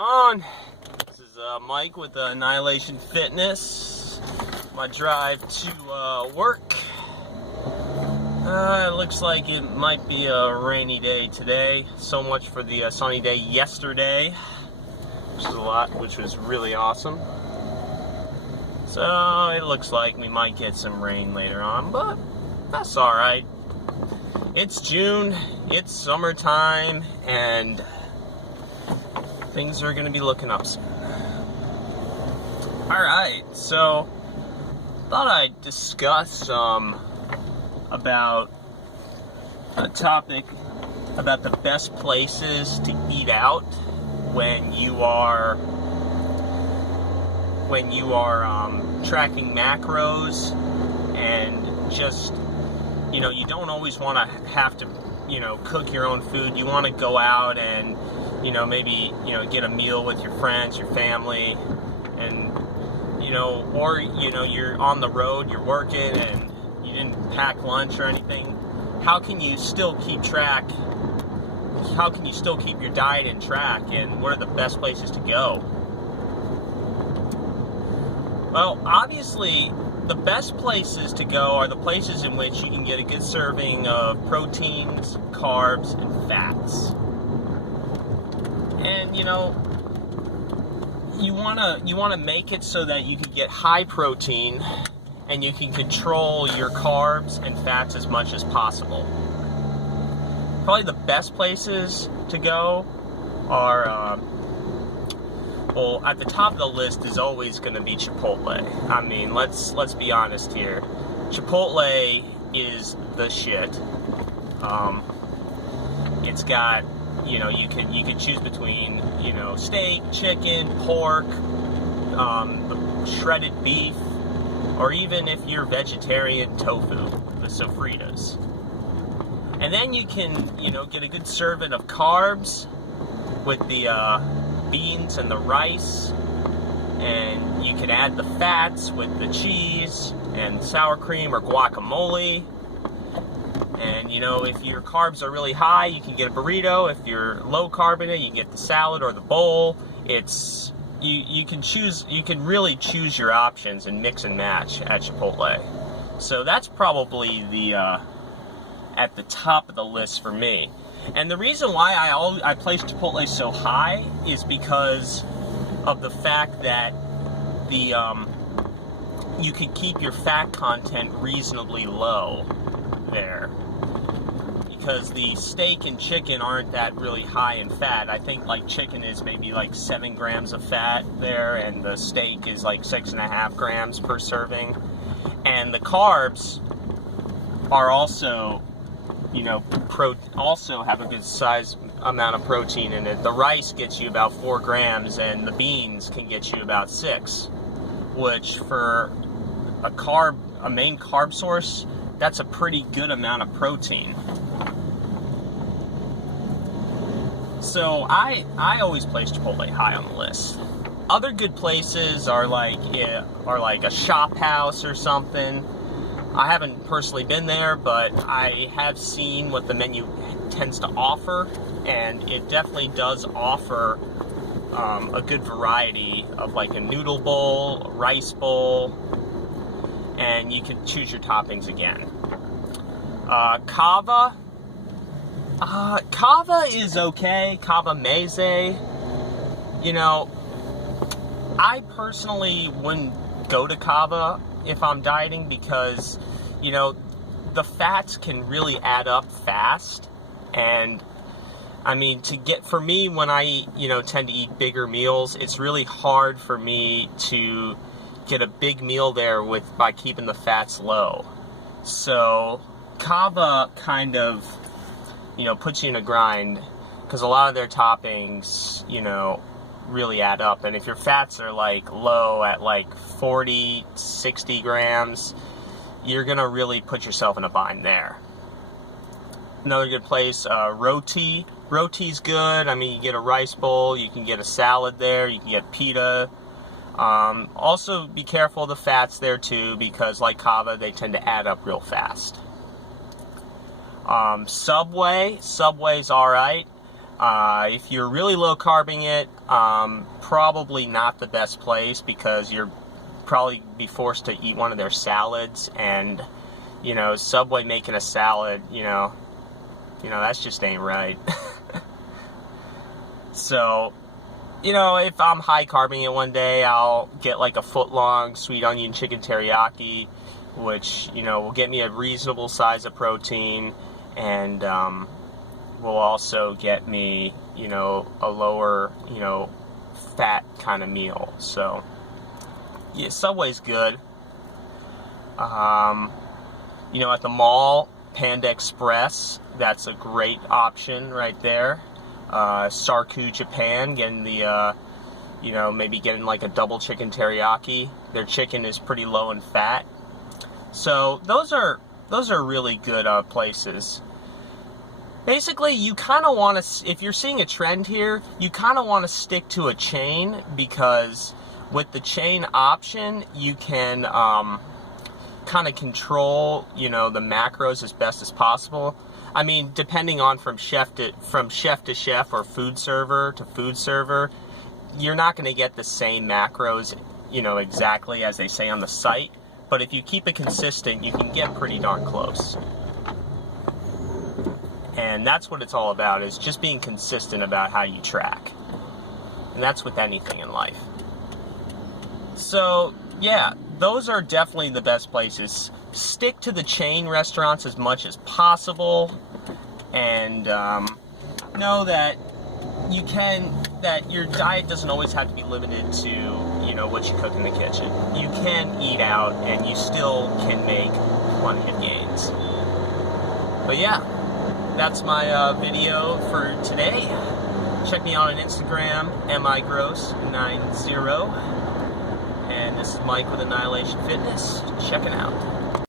On. This is Mike with Annihilation Fitness. My drive to work. It looks like it might be a rainy day today. So much for the sunny day yesterday, which was really awesome. So it looks like we might get some rain later on, but that's all right. It's June. It's summertime, and things are going to be looking up soon. Alright, so thought I'd discuss about a topic about the best places to eat out when you are tracking macros, and just, you don't always want to have to cook your own food. You want to go out and maybe get a meal with your friends, your family, and or you're on the road, you're working, and you didn't pack lunch or anything. How can you still keep your diet in track, and what are the best places to go? Well, obviously, the best places to go are the places in which you can get a good serving of proteins, carbs, and fats. And you wanna make it so that you can get high protein and you can control your carbs and fats as much as possible. Probably the best places to go are well, at the top of the list is always going to be Chipotle. I mean, let's be honest here. Chipotle is the shit. It's got, you can choose between, steak, chicken, pork, the shredded beef, or even if you're vegetarian, tofu, the sofritas. And then you can, get a good serving of carbs with the beans and the rice, and you can add the fats with the cheese and sour cream or guacamole. And if your carbs are really high, you can get a burrito. If you're low carb in it, you can get the salad or the bowl. It's you can really choose your options and mix and match at Chipotle. So that's probably the at the top of the list for me. And the reason why I place Chipotle so high is because of the fact that you can keep your fat content reasonably low there, because the steak and chicken aren't that really high in fat. I think chicken is maybe 7 grams of fat there, and the steak is 6.5 grams per serving. And the carbs are also also have a good size amount of protein in it. The rice gets you about 4 grams, and the beans can get you about 6, which for a main carb source, that's a pretty good amount of protein. So I always place Chipotle high on the list. Other good places are like a Shop House or something. I haven't personally been there, but I have seen what the menu tends to offer, and it definitely does offer a good variety of a noodle bowl, a rice bowl, and you can choose your toppings again. Cava is okay. Cava Meze. I personally wouldn't go to Cava if I'm dieting, because the fats can really add up fast. And I mean, for me, when I tend to eat bigger meals, it's really hard for me to get a big meal there by keeping the fats low. So Cava kind of puts you in a grind, because a lot of their toppings really add up. And if your fats are low at 40, 60 grams, you're gonna really put yourself in a bind there. Another good place, Roti. Roti's good. I mean, you get a rice bowl, you can get a salad there, you can get pita. Also be careful of the fats there too, because like Cava, they tend to add up real fast. Subway's alright. If you're really low carbing it, probably not the best place, because you're probably be forced to eat one of their salads, and you know, Subway making a salad, you know that's just ain't right. So, you know, if I'm high carbing it one day, I'll get like a foot-long sweet onion chicken teriyaki, which, you know, will get me a reasonable size of protein, and will also get me, you know, a lower, you know, fat kind of meal. So, yeah, Subway's good. You know, at the mall, Panda Express, that's a great option right there. Sarku Japan, getting the, you know, maybe getting like a double chicken teriyaki. Their chicken is pretty low in fat. So those are really good places. Basically, you kind of want to, if you're seeing a trend here, you kind of want to stick to a chain, because with the chain option, you can kind of control, you know, the macros as best as possible. I mean, depending on from chef to chef or food server to food server, you're not going to get the same macros, you know, exactly as they say on the site. But if you keep it consistent, you can get pretty darn close. And that's what it's all about, is just being consistent about how you track. And that's with anything in life. So, yeah, those are definitely the best places. Stick to the chain restaurants as much as possible, and know that that your diet doesn't always have to be limited to, you know, what you cook in the kitchen. You can eat out, and you still can make plenty of gains. But yeah, that's my video for today. Check me out on Instagram, migross90. And this is Mike with Annihilation Fitness, checking out.